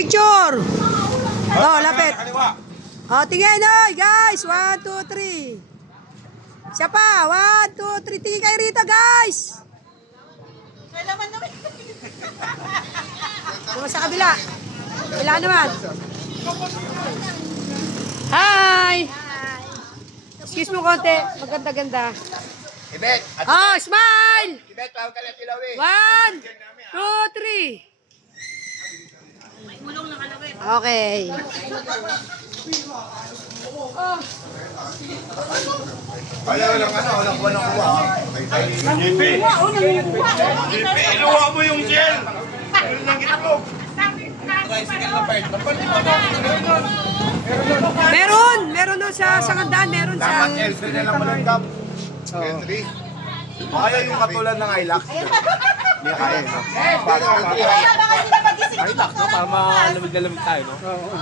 Picture! Oh, lapit. Oh, tingin oy, guys. 1, 2, 3. Siya pa. 1, 2, 3. Tingin kayo rito, guys. Kailangan naman. Sa kabila. Kabila naman. Hi! Excuse mo konti. Maganda-ganda. Ibet! Oh, smile! Ibet, tawag ka na tilawin. 1, 2, 3. Okay. Ayaw lang walang kuha. JP! JP, iluwa mo yung gel! Ano nang itlog? Meron nun sa Sangandaan, meron sa... Dapat LC na lang malagkap. Henry. Ayaw yung katulad ng Ilax. Hindi kaya. Baka sila magising. Ay, no? Para malamig na lamig tayo, no? Oo.